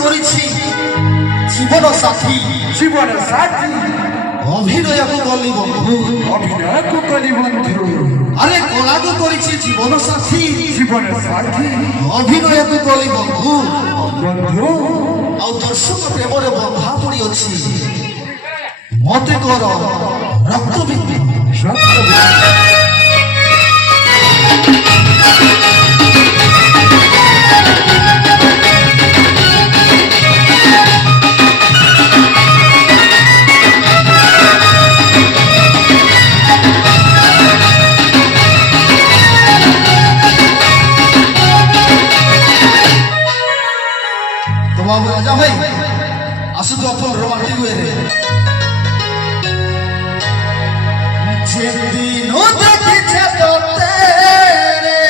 করেছি জীবন সাথী অভিনয়কু বলি বন্ধু আরে কলাকু করেছি জীবন সাথী অভিনয়কু বলি বন্ধু দর্শক প্রেমরে বন্ধা পড়ি অছি মতে কর রক্তবিন্দু राजा भाई आसु तो अपन रोमांटिक हुए रे दिनों देखिछे तो तेरे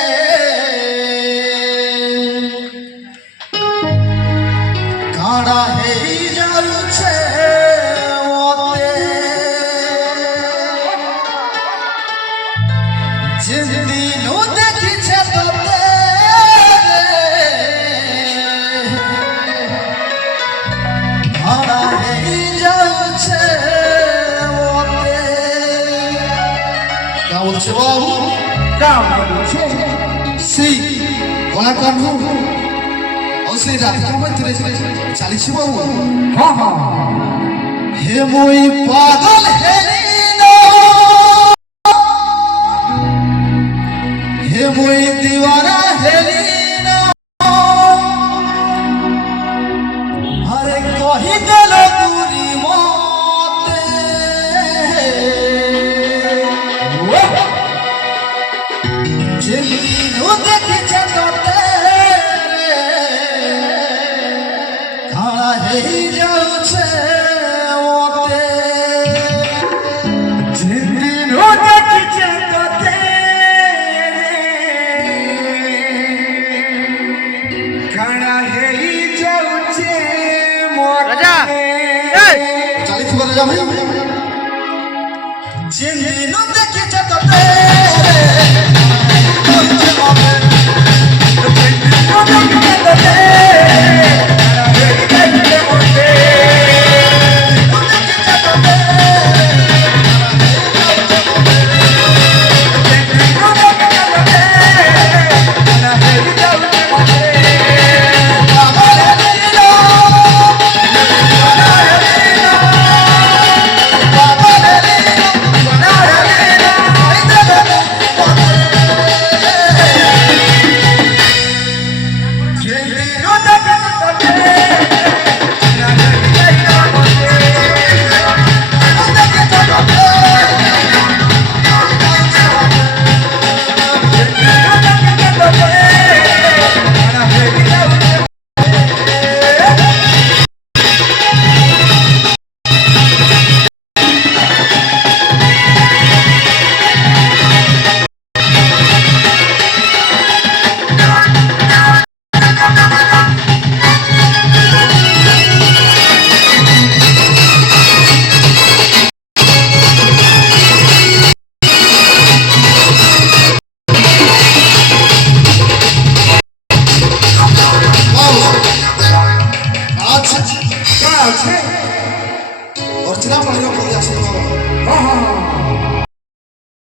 काड़ा हेई जाउछे ओते दिनों देखिछे तो कलाकार चली बाबू हाँ हाँ हे मोई पागल हे मोई दीवाना अरे कही दिल पूरी मते देखिछे तो राजा भाई जिन दिनों देखिछे तो